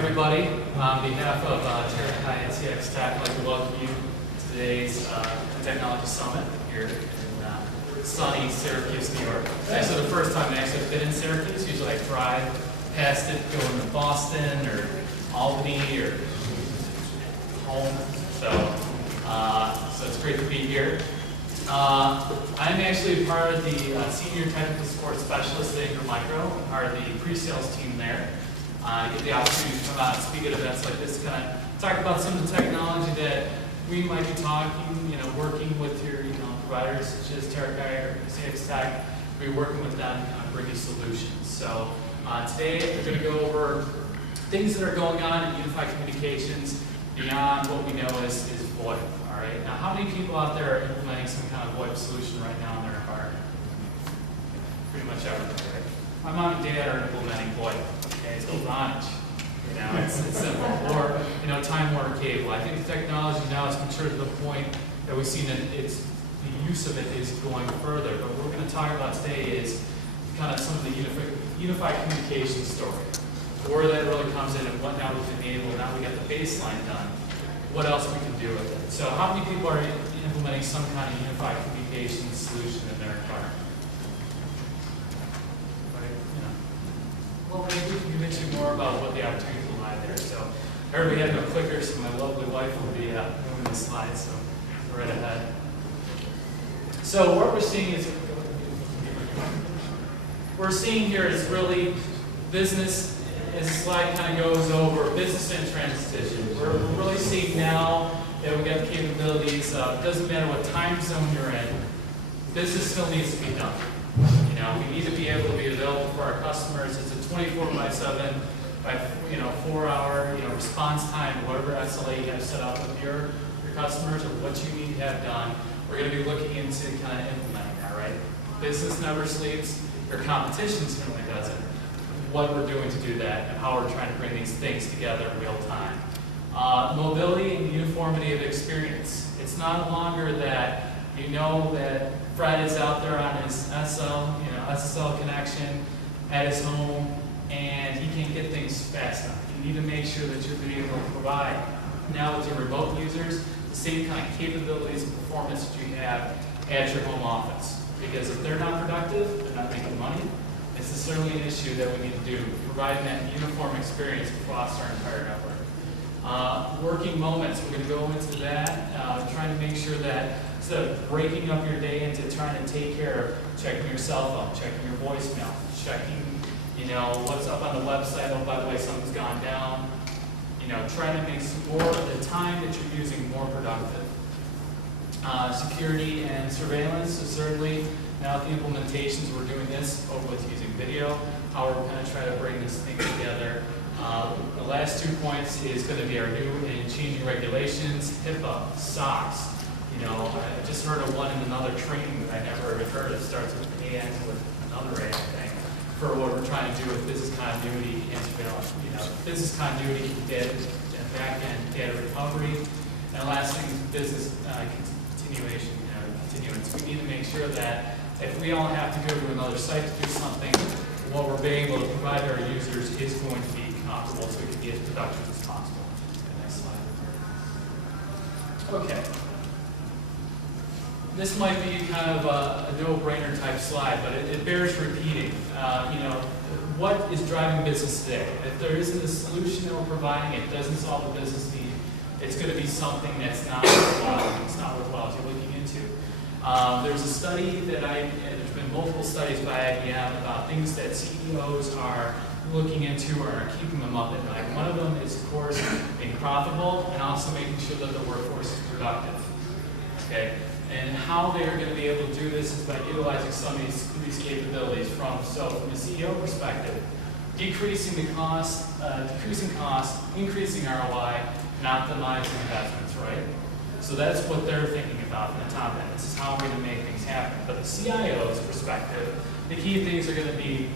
everybody. On behalf of Terrakai and CX Tech, I'd like to welcome you to today's Technology Summit here in sunny Syracuse, New York. It's actually the first time I actually been in Syracuse. Usually I drive past it going to Boston or Albany or home. So it's great to be here. I'm actually part of the Senior Technical Support Specialist at Ingram Micro. I'm part of the pre-sales team there. I get the opportunity to come out and speak at events like this, kind of talk about some of the technology that we might be working with your providers such as Terrakai or CX Tech. We're working with them on bringing solutions. So today we're going to go over things that are going on in unified communications beyond what we know is VoIP. All right. Now, how many people out there are implementing some kind of VoIP solution right now in their environment? Pretty much everybody, right? My mom and dad are implementing VoIP. Okay, it's Vonage. It's simple. Or Time Warner Cable. I think the technology now has matured to the point that we've seen that the use of it is going further. But what we're going to talk about today is kind of some of the unified communication story. Where that really comes in and what now we've enabled. Now we got the baseline done. What else we can do with it? So how many people are implementing some kind of unified communication solution in their environment? Well, maybe we can mention more about what the opportunities lie there. So everybody had no clicker, so my lovely wife will be moving the slides, so we're right ahead. So what we're seeing here is really business. As the slide kind of goes over business and transition, we're really seeing now that we got the capabilities. It doesn't matter what time zone you're in, business still needs to be done. We need to be able to be available for our customers. It's a 24/7, 4-hour, response time, whatever SLA you have set up with your customers or what you need to have done. We're going to be looking into kind of implementing that, right? Business never sleeps. Your competition certainly doesn't. What we're doing to do that and how we're trying to bring these things together in real time. Mobility and uniformity of experience. It's not longer that that Fred is out there on his SSL connection at his home and he can't get things fast enough. You need to make sure that you're being able to provide now with your remote users the same kind of capabilities and performance that you have at your home office. Because if they're not productive, they're not making money. This is certainly an issue that we need to do, providing that uniform experience across our entire network. Working moments, we're going to go into that, trying to make sure that instead of breaking up your day into trying to take care of checking your cell phone, checking your voicemail, checking, what's up on the website, oh, by the way, something's gone down, trying to make more of the time that you're using more productive. Security and surveillance, so certainly now with the implementations, we're doing this over with using video, how we're going to try to bring this thing together. The last 2 points is going to be our new and changing regulations, HIPAA, SOX. I just heard of one in another training that I never even heard of. It starts with A, ends with another A, I think, for what we're trying to do with business continuity and surveillance. Business continuity, data, back-end data recovery. And the last thing is business continuation, continuance. We need to make sure that if we all have to go to another site to do something, what we're being able to provide our users is going to be comparable so we can be as productive as possible. Next slide. Okay. This might be kind of a no-brainer type slide, but it bears repeating. What is driving business today? If there isn't a solution that we're providing, it doesn't solve the business need. It's going to be something that's not worthwhile. It's not worthwhile as you're looking into. There's a study there's been multiple studies by IBM about things that CEOs are looking into or are keeping them up at night. One of them is, of course, being profitable and also making sure that the workforce is productive. Okay, and how they are going to be able to do this is by utilizing some of these capabilities. From a CEO perspective, decreasing the cost, increasing ROI, and optimizing investments, right? So that's what they're thinking about from the top end. This is how we're going to make things happen. But the CIO's perspective, the key things are going to be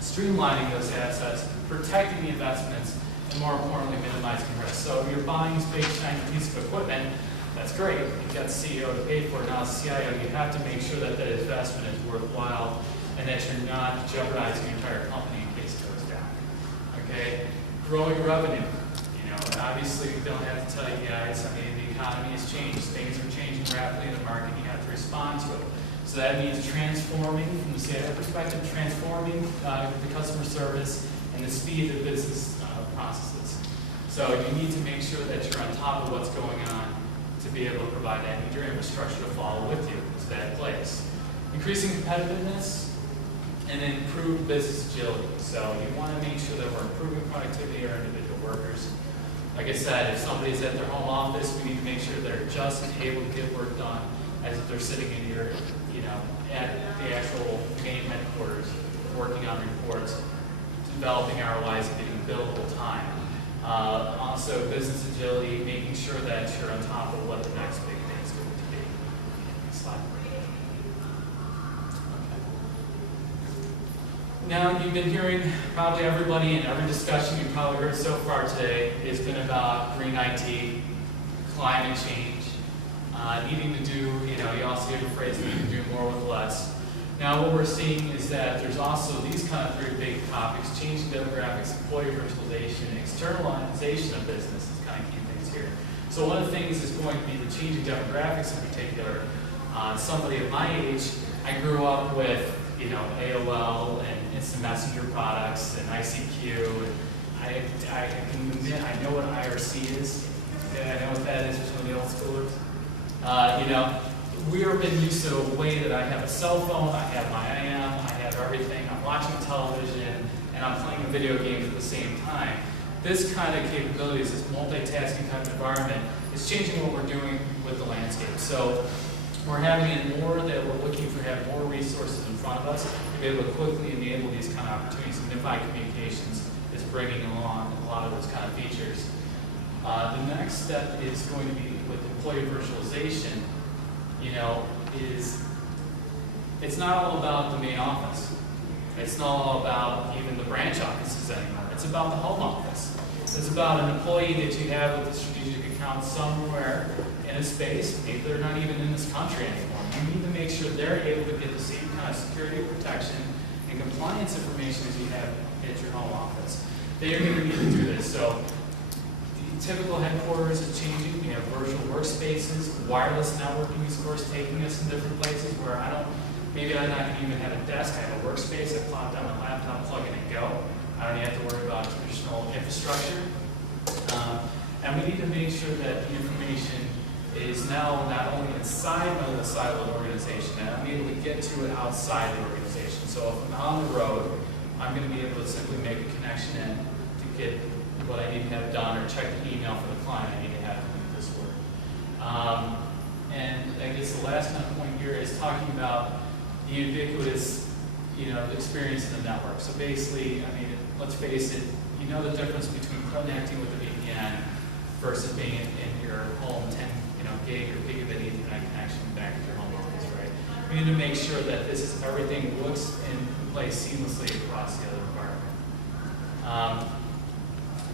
streamlining those assets, protecting the investments, and more importantly, minimizing risk. So if you're buying this big shiny piece of equipment, that's great. You've got the CEO to pay for it. Now, as CIO, you have to make sure that that investment is worthwhile and that you're not jeopardizing your entire company in case it goes down. Okay? growing revenue. You know, obviously we don't have to tell you guys, I mean, the economy has changed, things are changing rapidly in the market, you have to respond to it. So that means transforming, from the CIO perspective, transforming the customer service and the speed of business processes. So you need to make sure that you're on top of what's going on to be able to provide that. You need your infrastructure to follow with you to that place. Increasing competitiveness and then improve business agility. So you want to make sure that we're improving productivity of our individual workers. Like I said, if somebody's at their home office, we need to make sure they're just able to get work done as if they're sitting in your, you know, at the actual main headquarters, working on reports, developing ROIs, and getting billable time. Also, business agility, making sure that you're on top of what the next big thing is going to be. Next slide. Now, you've been hearing, probably everybody in every discussion you've probably heard so far today has been about green IT, climate change, needing to do, you know, you also hear the phrase, needing to do more with less. Now, what we're seeing is that there's also these kind of three big topics: changing demographics, employee virtualization, and externalization of business is kind of key things here. So one of the things is going to be the changing demographics in particular. Somebody of my age, I grew up with, you know, AOL and instant messenger products and ICQ. And I can admit I know what IRC is. Okay, I know what that is for some of the old schoolers. You know, we've been used to a way that I have a cell phone, I have my IM, I have everything. I'm watching television and I'm playing a video game at the same time. This kind of capabilities, this multitasking type of environment, is changing what we're doing with the landscape. So we're having it more that we're looking for, have more resources in front of us to be able to quickly enable these kind of opportunities. Unified communications is bringing along a lot of those kind of features. The next step is going to be with employee virtualization. You know, it's not all about the main office. It's not all about even the branch offices anymore. It's about the home office. It's about an employee that you have with a strategic account somewhere in a space. Maybe they're not even in this country anymore. You need to make sure they're able to get the same kind of security, protection, and compliance information as you have at your home office. They are going to need to do this. So the typical headquarters is changing. We have virtual workspaces, wireless networking is, of course, taking us in different places where maybe I'm not going to even have a desk. I have a workspace. I plop down my laptop, plug in and go. I don't have to worry about traditional infrastructure. And we need to make sure that the information is now not only inside of the siloed organization, and I'm able to get to it outside the organization. So if I'm on the road, I'm going to be able to simply make a connection in to get what I need to have done, or check the email for the client I need to have to make this work. And I guess the last kind of point here is talking about the ubiquitous, you know, experience in the network. So basically, I mean, let's face it, you know the difference between connecting with the VPN versus being in your home 10, gig or gigabit Ethernet connection back at your home office, right? We need to make sure that everything looks and plays seamlessly across the other environment.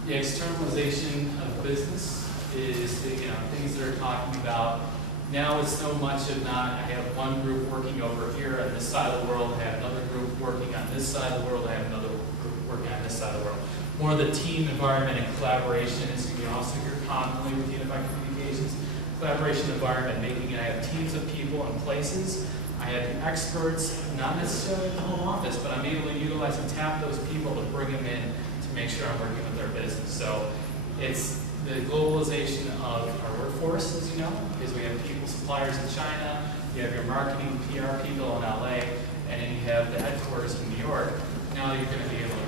The externalization of business is the, things that are talking about. Now it's so much of not, I have one group working over here on this side of the world, I have another group working on this side of the world, I have another group working on this side of the world. More of the team environment and collaboration is going to be also here commonly with unified communications. Collaboration environment, making it, I have teams of people in places. I have experts, not necessarily at the home office, but I'm able to utilize and tap those people to bring them in to make sure I'm working with their business. So it's the globalization of our workforce, as you know, because we have people, suppliers in China, you have your marketing, PR people in LA, and then you have the headquarters in New York. Now you're going to be able